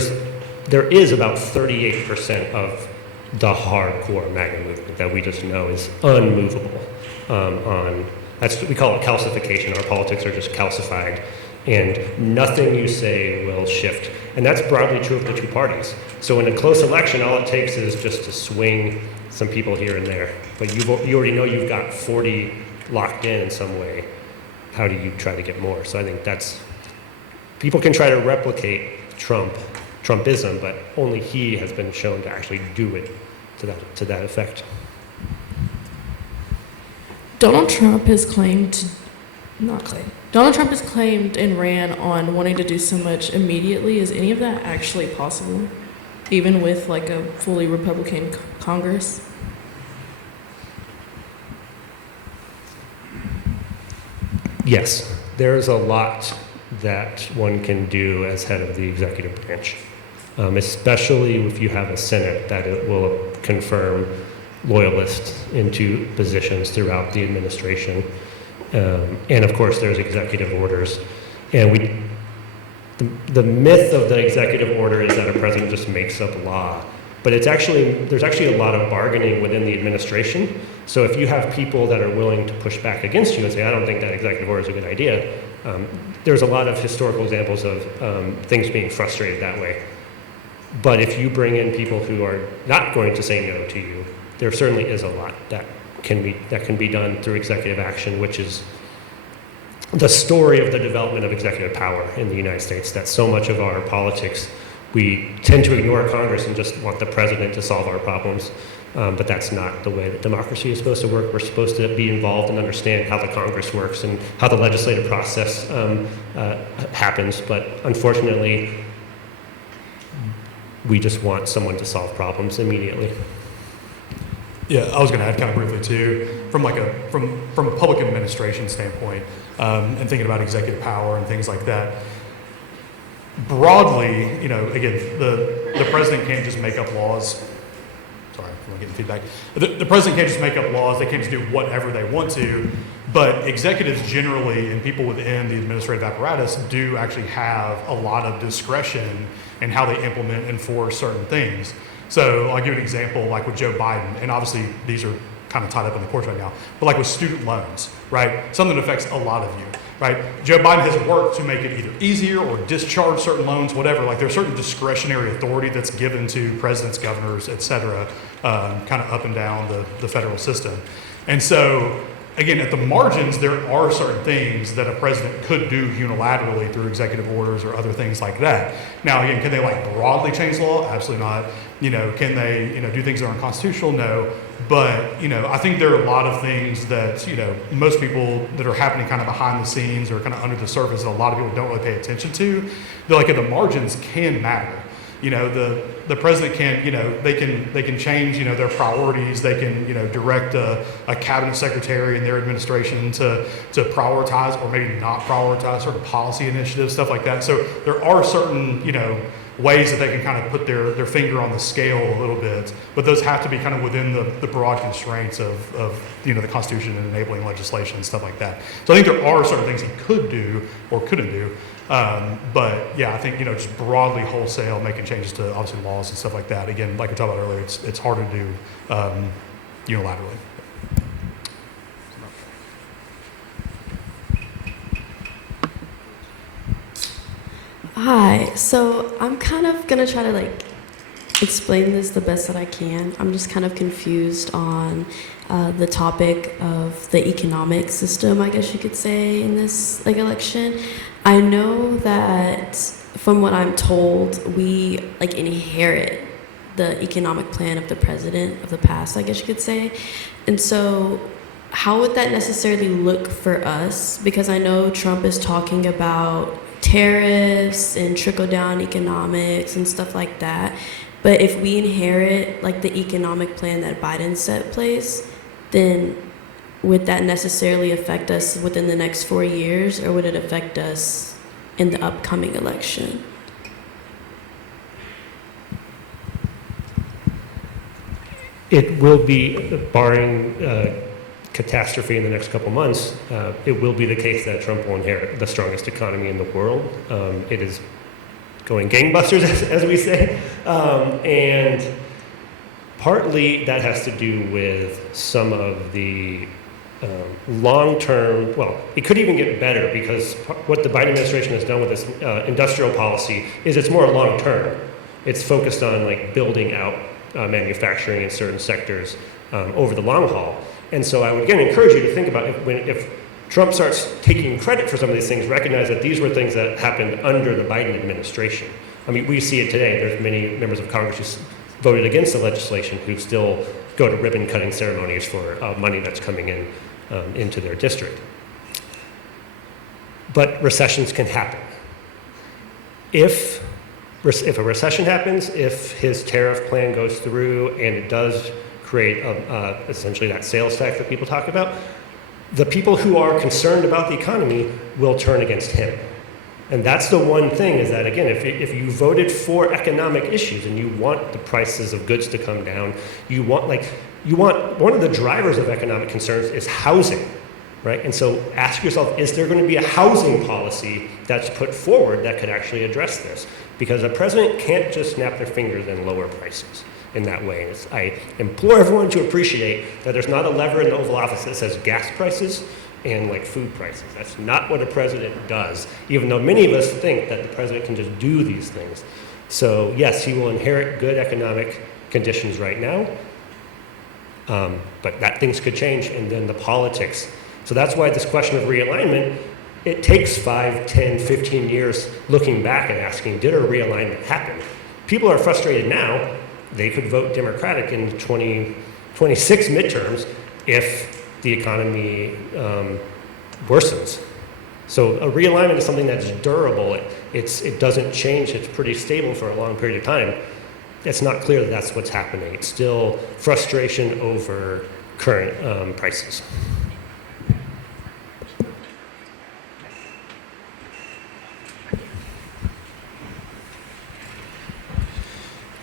is about 38% of the hardcore MAGA movement that we just know is unmovable. We call it calcification. Our politics are just calcified, and nothing you say will shift. And that's broadly true of the two parties. So in a close election, all it takes is just to swing some people here and there. But you already know you've got 40 locked in some way. How do you try to get more? So I think people can try to replicate Trumpism, but only he has been shown to actually do it to that effect. Donald Trump has claimed and ran on wanting to do so much immediately. Is any of that actually possible, even with a fully Republican Congress? Yes, there's a lot that one can do as head of the executive branch, especially if you have a Senate that it will confirm loyalists into positions throughout the administration. And of course, there's executive orders. And the myth of the executive order is that a president just makes up law. But there's actually a lot of bargaining within the administration. So if you have people that are willing to push back against you and say, I don't think that executive order is a good idea, there's a lot of historical examples of things being frustrated that way. But if you bring in people who are not going to say no to you, there certainly is a lot that can be done through executive action, which is the story of the development of executive power in the United States, that so much of our politics, we tend to ignore Congress and just want the president to solve our problems. But that's not the way that democracy is supposed to work. We're supposed to be involved and understand how the Congress works and how the legislative process happens. But unfortunately, we just want someone to solve problems immediately. Yeah, I was going to add kind of briefly too, from a public administration standpoint, and thinking about executive power and things like that. Broadly, again, the president can't just make up laws. Sorry, I'm getting feedback. The president can't just make up laws. They can't just do whatever they want to. But executives generally and people within the administrative apparatus do actually have a lot of discretion in how they implement and enforce certain things. So I'll give you an example, like with Joe Biden, and obviously these are kind of tied up in the courts right now, but like with student loans, right? Something that affects a lot of you, right? Joe Biden has worked to make it either easier or discharge certain loans, whatever. Like there's certain discretionary authority that's given to presidents, governors, et cetera, kind of up and down the federal system. And so, again, at the margins, there are certain things that a president could do unilaterally through executive orders or other things like that. Now, again, can they like broadly change law? Absolutely not. Can they, do things that are unconstitutional? No. But, I think there are a lot of things that, most people that are happening kind of behind the scenes or kind of under the surface that a lot of people don't really pay attention to, that like at the margins can matter. The president can, they can change, their priorities. They can, direct a cabinet secretary and their administration to prioritize or maybe not prioritize certain policy initiatives, stuff like that. So there are certain, ways that they can kind of put their finger on the scale a little bit, but those have to be kind of within the broad constraints of the Constitution and enabling legislation and stuff like that. So I think there are certain things he could do or couldn't do. But yeah, I think, just broadly wholesale making changes to obviously laws and stuff like that. Again, like we talked about earlier, it's harder to do unilaterally. Hi, so I'm kind of gonna try to explain this the best that I can. I'm just kind of confused on the topic of the economic system, I guess you could say, in this election. I know that from what I'm told, we inherit the economic plan of the president of the past, I guess you could say. And so how would that necessarily look for us? Because I know Trump is talking about tariffs and trickle-down economics and stuff like that. But if we inherit the economic plan that Biden set in place, then would that necessarily affect us within the next 4 years, or would it affect us in the upcoming election? It will be, barring catastrophe in the next couple months, it will be the case that Trump will inherit the strongest economy in the world. It is going gangbusters, as we say. And partly that has to do with some of the long-term, well, it could even get better, because what the Biden administration has done with this industrial policy is it's more long-term. It's focused on building out manufacturing in certain sectors over the long haul. And so I would again encourage you to think about if Trump starts taking credit for some of these things, recognize that these were things that happened under the Biden administration. I mean, we see it today. There's many members of Congress who voted against the legislation who still go to ribbon cutting ceremonies for money that's coming in into their district. But recessions can happen. If a recession happens, if his tariff plan goes through and it does create essentially that sales tax that people talk about, the people who are concerned about the economy will turn against him. And that's the one thing, is that, again, if you voted for economic issues and you want the prices of goods to come down, you want one of the drivers of economic concerns is housing, right? And so ask yourself, is there going to be a housing policy that's put forward that could actually address this? Because a president can't just snap their fingers and lower prices in that way. And I implore everyone to appreciate that there's not a lever in the Oval Office that says gas prices and food prices. That's not what a president does, even though many of us think that the president can just do these things. So yes, he will inherit good economic conditions right now, but that things could change, and then the politics. So that's why this question of realignment, it takes 5, 10, 15 years looking back and asking, did a realignment happen? People are frustrated now. They could vote Democratic in 2026 midterms if the economy worsens. So a realignment is something that's durable. It doesn't change. It's pretty stable for a long period of time. It's not clear that that's what's happening. It's still frustration over current prices.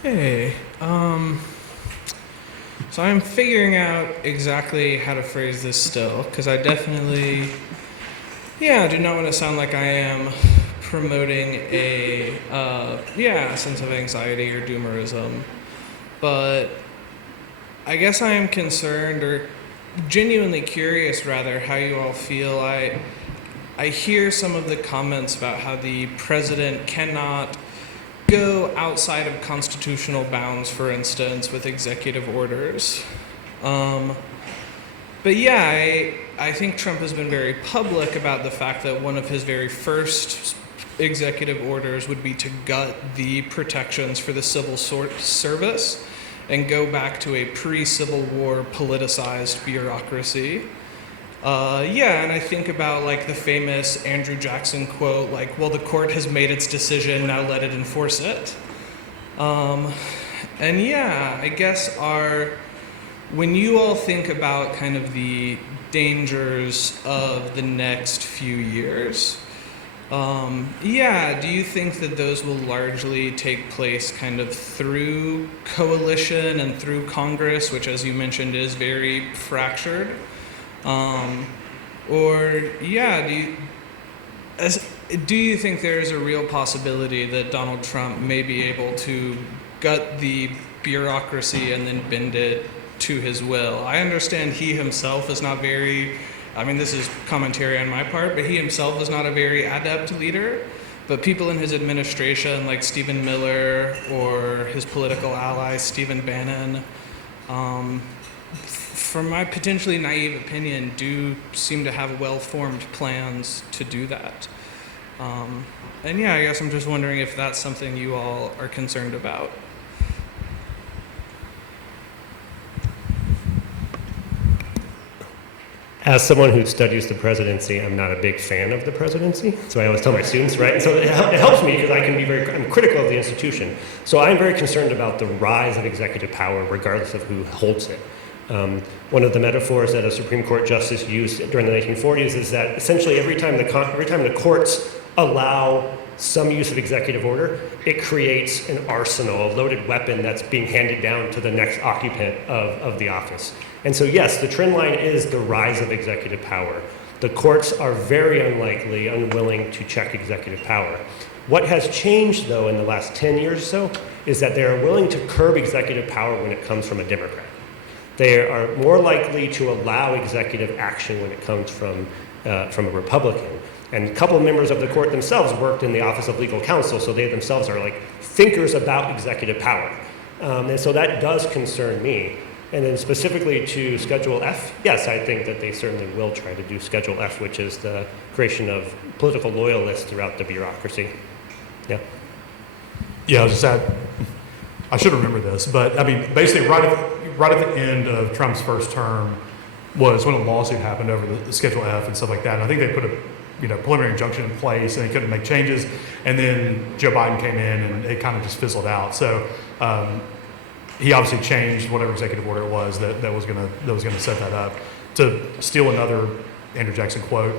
Hey, so I'm figuring out exactly how to phrase this still, because I definitely, do not want to sound like I am promoting a, sense of anxiety or doomerism, but I guess I am concerned, or genuinely curious rather, how you all feel. I hear some of the comments about how the president cannot go outside of constitutional bounds, for instance, with executive orders. But yeah, I think Trump has been very public about the fact that one of his very first executive orders would be to gut the protections for the civil service and go back to a pre-Civil War politicized bureaucracy. And I think about like the famous Andrew Jackson quote, like, well, the court has made its decision, now let it enforce it. I guess when you all think about kind of the dangers of the next few years, do you think that those will largely take place kind of through coalition and through Congress, which, as you mentioned, is very fractured? Do you think there is a real possibility that Donald Trump may be able to gut the bureaucracy and then bend it to his will? I understand he himself is not this is commentary on my part, but he himself is not a very adept leader. But people in his administration, like Stephen Miller or his political ally, Stephen Bannon, from my potentially naive opinion, do seem to have well-formed plans to do that. I guess I'm just wondering if that's something you all are concerned about. As someone who studies the presidency, I'm not a big fan of the presidency. So I always tell my students, right? So it helps me because I'm critical of the institution. So I'm very concerned about the rise of executive power regardless of who holds it. One of the metaphors that a Supreme Court justice used during the 1940s is that essentially every time the courts allow some use of executive order, it creates an arsenal, a loaded weapon that's being handed down to the next occupant of the office. And so yes, the trend line is the rise of executive power. The courts are very unwilling to check executive power. What has changed, though, in the last 10 years or so is that they are willing to curb executive power when it comes from a Democrat. They are more likely to allow executive action when it comes from a Republican. And a couple of members of the court themselves worked in the Office of Legal Counsel, so they themselves are like thinkers about executive power. And so that does concern me. And then specifically to Schedule F, yes, I think that they certainly will try to do Schedule F, which is the creation of political loyalists throughout the bureaucracy. Yeah. Yeah, I should remember this, but I mean, basically right at the end of Trump's first term was when a lawsuit happened over the Schedule F and stuff like that. And I think they put a preliminary injunction in place and they couldn't make changes. And then Joe Biden came in and it kind of just fizzled out. So he obviously changed whatever executive order it was that was gonna set that up. To steal another Andrew Jackson quote,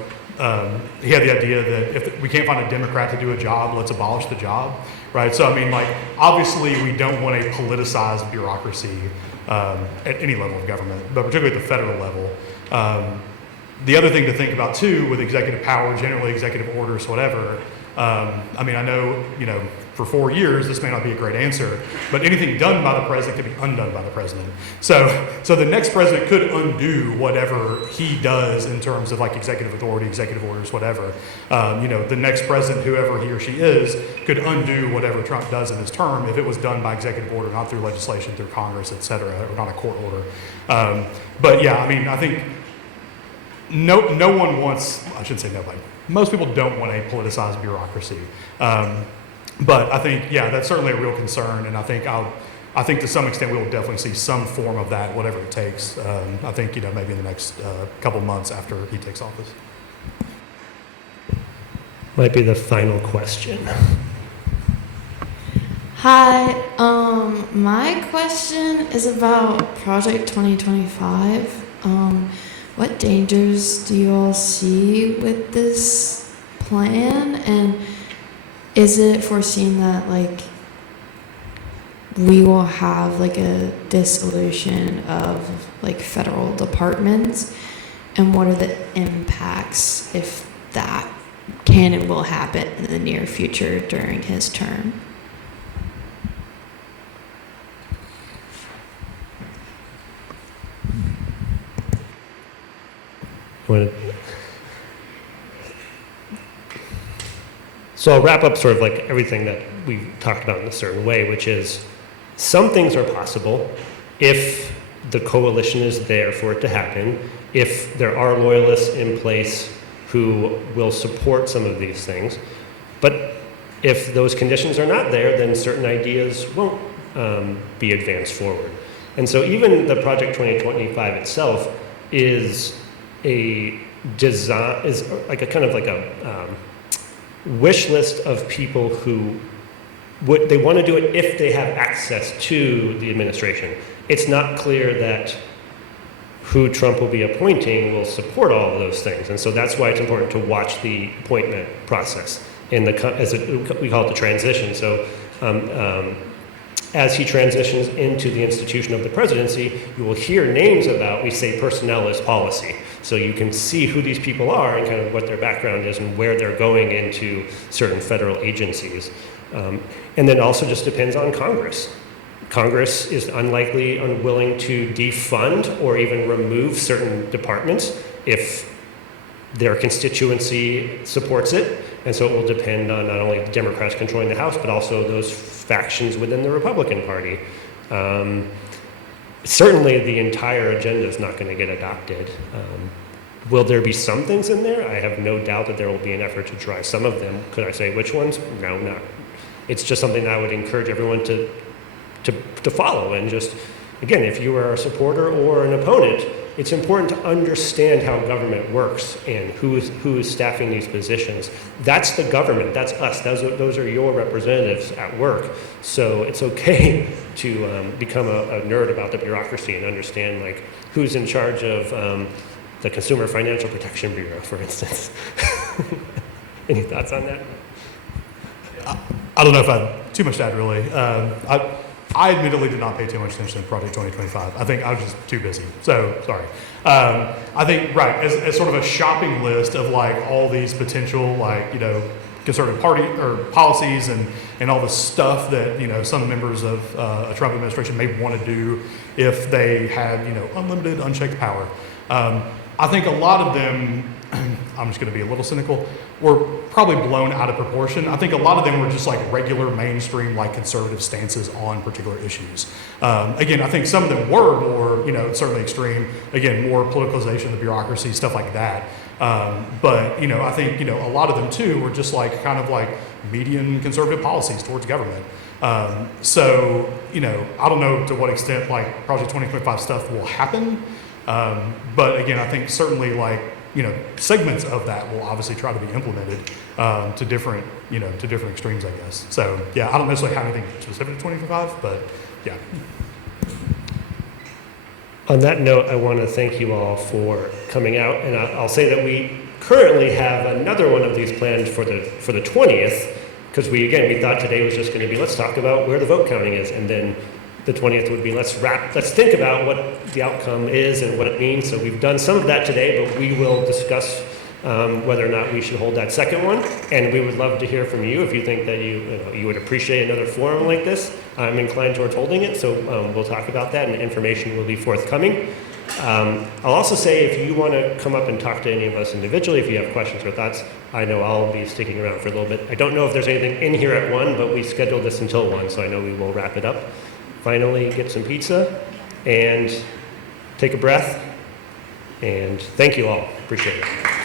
he had the idea that if we can't find a Democrat to do a job, let's abolish the job, right? So I mean, like, obviously we don't want a politicized bureaucracy at any level of government, but particularly at the federal level. The other thing to think about too with executive power, generally executive orders, whatever, I mean, I know, for 4 years, this may not be a great answer, but anything done by the president can be undone by the president. So the next president could undo whatever he does in terms of like executive authority, executive orders, whatever. The next president, whoever he or she is, could undo whatever Trump does in his term if it was done by executive order, not through legislation, through Congress, et cetera, or not a court order. But yeah, I mean, I think no one wants, I shouldn't say nobody, most people don't want a politicized bureaucracy. But I think, yeah, that's certainly a real concern, and I think to some extent we will definitely see some form of that, whatever it takes. I think, maybe in the next couple months after he takes office. Might be the final question. Hi, my question is about Project 2025. What dangers do you all see with this plan? And is it foreseen that, like, we will have, like, a dissolution of, like, federal departments? And what are the impacts if that can and will happen in the near future during his term? So I'll wrap up sort of like everything that we've talked about in a certain way, which is some things are possible if the coalition is there for it to happen, if there are loyalists in place who will support some of these things. But if those conditions are not there, then certain ideas won't be advanced forward. And so even the Project 2025 itself is a design, is like a kind of like a wish list of people who they want to do it if they have access to the administration. It's not clear that who Trump will be appointing will support all of those things. And so that's why it's important to watch the appointment process in the, we call it the transition. So as he transitions into the institution of the presidency, you will hear names about, we say personnel is policy. So you can see who these people are and kind of what their background is and where they're going into certain federal agencies. And then also just depends on Congress. Congress is unwilling to defund or even remove certain departments if their constituency supports it. And so it will depend on not only the Democrats controlling the House, but also those factions within the Republican Party. Certainly the entire agenda is not going to get adopted. Will there be some things in there? I have no doubt that there will be an effort to try some of them. Could I say which ones? No, not. It's just something that I would encourage everyone to follow. And just, again, if you are a supporter or an opponent, it's important to understand how government works and who is staffing these positions. That's the government. That's us. Those are your representatives at work. So it's okay to become a nerd about the bureaucracy and understand like who's in charge of the Consumer Financial Protection Bureau, for instance. Any thoughts on that? I don't know if I have too much to add, really. I admittedly did not pay too much attention to Project 2025. I think I was just too busy. So, sorry. I think, right, as sort of a shopping list of like all these potential, like, conservative party or policies and all the stuff that, some members of a Trump administration may want to do if they had, unlimited, unchecked power. I think a lot of them, I'm just going to be a little cynical, were probably blown out of proportion. I think a lot of them were just like regular mainstream, like conservative stances on particular issues. Again, I think some of them were more, certainly extreme. Again, more politicalization of the bureaucracy, stuff like that. But, I think, a lot of them too were just like kind of like median conservative policies towards government. So, I don't know to what extent like Project 2025 stuff will happen. But again, I think certainly like, segments of that will obviously try to be implemented to different extremes, I guess. So yeah, I don't necessarily have anything specific to 2025, but yeah. On that note, I want to thank you all for coming out, and I'll say that we currently have another one of these planned for the 20th, because we thought today was just going to be let's talk about where the vote counting is, and then the 20th would be let's think about what the outcome is and what it means. So we've done some of that today, but we will discuss whether or not we should hold that second one. And we would love to hear from you if you think that you would appreciate another forum like this. I'm inclined towards holding it, so we'll talk about that, and information will be forthcoming. I'll also say if you want to come up and talk to any of us individually, if you have questions or thoughts, I know I'll be sticking around for a little bit. I don't know if there's anything in here at 1, but we scheduled this until 1, so I know we will wrap it up. Finally, get some pizza and take a breath. And thank you all. Appreciate it.